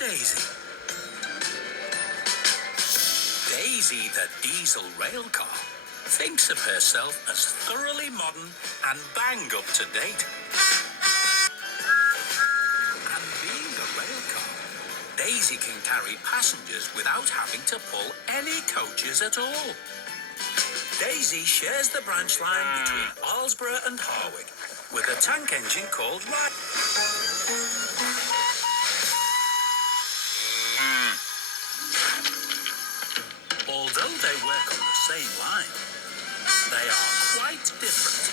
Daisy. Daisy, the diesel rail car, thinks of herself as thoroughly modern and bang up to date. And being a rail car, Daisy can carry passengers without having to pull any coaches at all. Daisy shares the branch line between Alsborough and Harwich with a tank engine called Ryan. Although they work on the same line, they are quite different.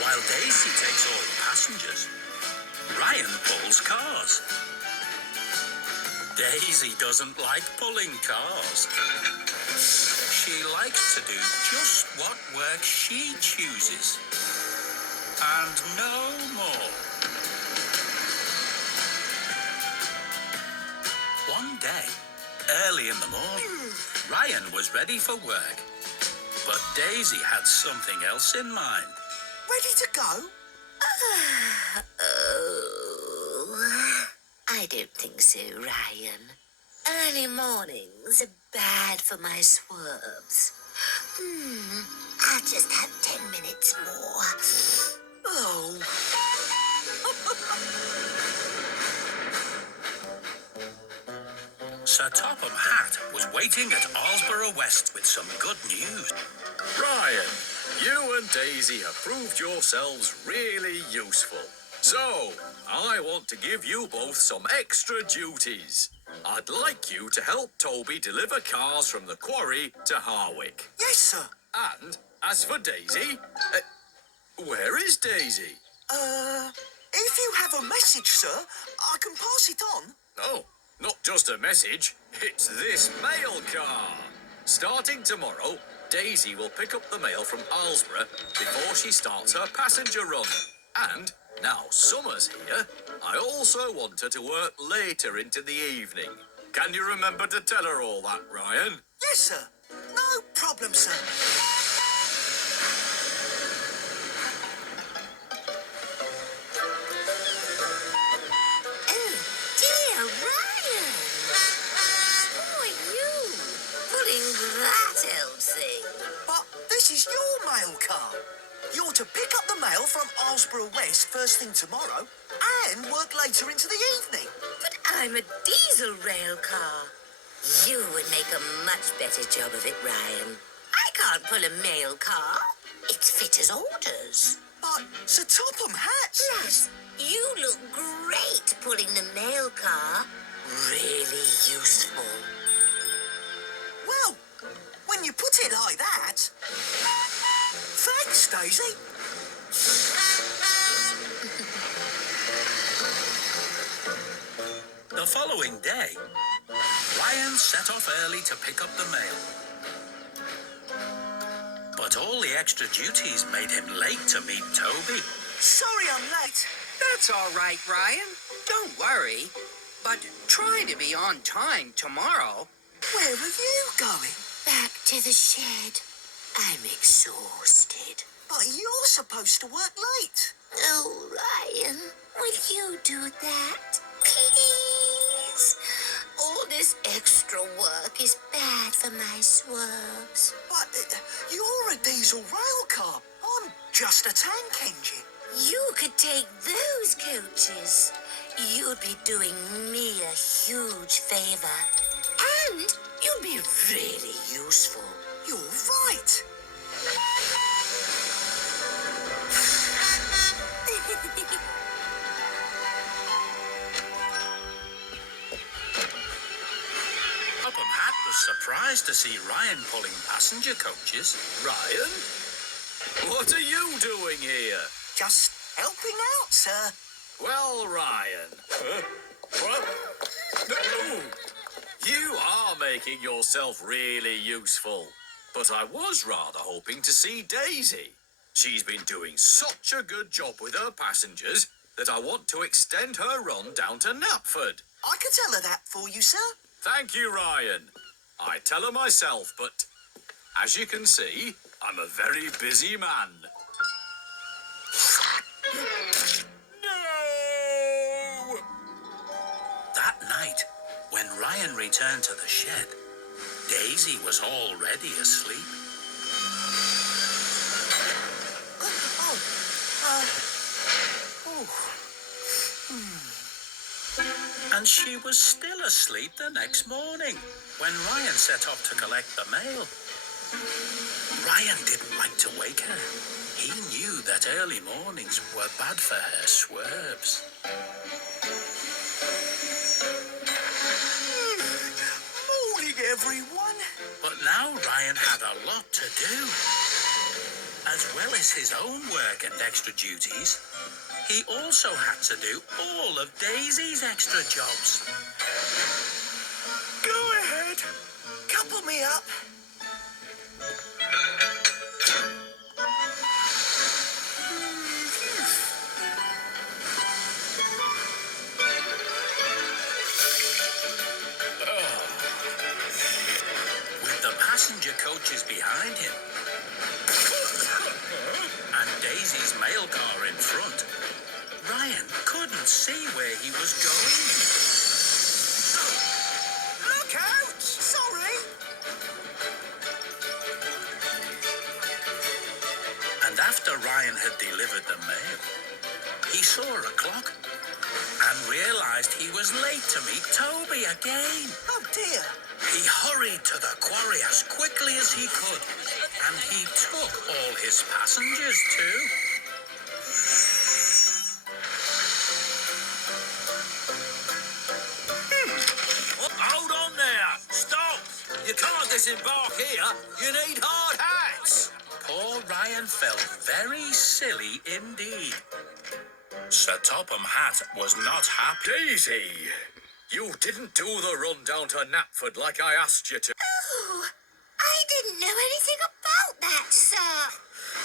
While Daisy takes all the passengers, Ryan pulls cars. Daisy doesn't like pulling cars. She likes to do just what work she chooses. And no more. One day, early in the morning, Ryan was ready for work. But Daisy had something else in mind. Ready to go? Oh, I don't think so, Ryan. Early mornings are bad for my swerves. I'll just have 10 minutes more. Oh. Sir Topham Hatt was waiting at Alsborough West with some good news. Ryan, you and Daisy have proved yourselves really useful. So, I want to give you both some extra duties. I'd like you to help Toby deliver cars from the quarry to Harwich. Yes, sir. And as for Daisy, where is Daisy? If you have a message, sir, I can pass it on. Oh, not just a message, it's this mail car. Starting tomorrow, Daisy will pick up the mail from Alsborough before she starts her passenger run. And now summer's here, I also want her to work later into the evening. Can you remember to tell her all that, Ryan? Yes, sir. No problem, sir. Oh, dear Ryan! Who are you pulling that old thing? But this is your mail car. You're to pick up the mail from Alsborough West first thing tomorrow and work later into the evening. But I'm a diesel rail car. You would make a much better job of it, Ryan. I can't pull a mail car. It's fit as orders. But Sir Topham Hatt... Plus, you look great pulling the mail car. Really useful. Well, when you put it like that... Thanks, Daisy. The following day, Ryan set off early to pick up the mail. But all the extra duties made him late to meet Toby. Sorry I'm late. That's all right, Ryan. Don't worry. But try to be on time tomorrow. Where are you going? Back to the shed. I'm exhausted. But you're supposed to work late. Oh, Ryan, will you do that? Please? All this extra work is bad for my swerves. But you're a diesel rail car. I'm just a tank engine. You could take those coaches. You'd be doing me a huge favor. And you'd be really useful. You're right. Topham Hatt was surprised to see Ryan pulling passenger coaches. Ryan? What are you doing here? Just helping out, sir. Well, Ryan. What? No. You are making yourself really useful. But I was rather hoping to see Daisy. She's been doing such a good job with her passengers that I want to extend her run down to Knapford. I can tell her that for you, sir. Thank you, Ryan. I tell her myself, but as you can see, I'm a very busy man. No! That night, Ryan returned to the shed, Daisy was already asleep. And she was still asleep the next morning when Ryan set off to collect the mail. Ryan didn't like to wake her. He knew that early mornings were bad for her swerves. Morning, everyone. But now Ryan had a lot to do. As well as his own work and extra duties, he also had to do all of Daisy's extra jobs. Go ahead. Couple me up. With the passenger coaches behind him and Daisy's mail car in front, Ryan couldn't see where he was going. Look out! Sorry. And after Ryan had delivered the mail, he saw a clock and realized he was late to meet Toby again. Oh, dear. He hurried to the quarry as quickly as he could, and he took all his passengers too. Hold on there! Stop! You can't disembark here. You need hard hats. Poor Ryan felt very silly indeed. Sir Topham Hatt was not happy. Daisy, you didn't do the run down to Knapford like I asked you to. Oh, I didn't know anything about that, sir.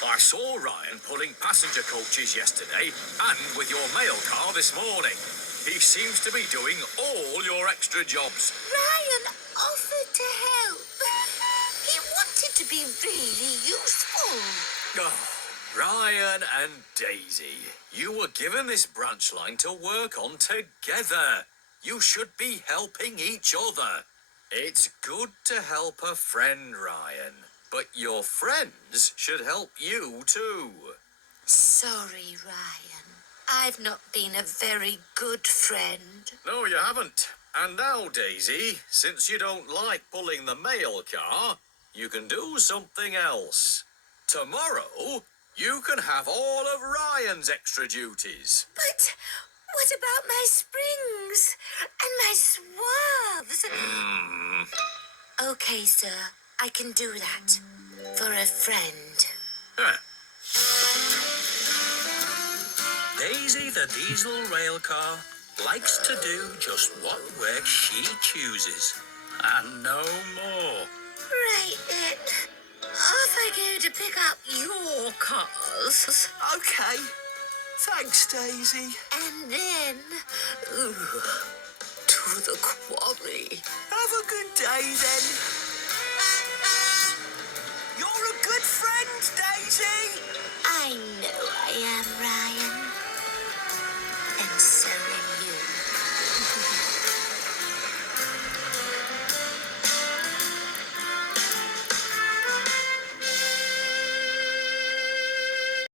I saw Ryan pulling passenger coaches yesterday and with your mail car this morning. He seems to be doing all your extra jobs. Ryan offered to help. He wanted to be really useful. Oh, Ryan and Daisy, you were given this branch line to work on together. You should be helping each other. It's good to help a friend, Ryan, but your friends should help you too. Sorry, Ryan. I've not been a very good friend. No, you haven't. And now, Daisy, since you don't like pulling the mail car, you can do something else. Tomorrow, you can have all of Ryan's extra duties. But what about my springs and my swerves? Okay, sir. I can do that. For a friend. Huh. Daisy the diesel rail car likes to do just what work she chooses, and no more. Right then. Off I go to pick up your cars. Okay. Thanks, Daisy. And then, to the quarry. Have a good day, then. You're a good friend, Daisy. I know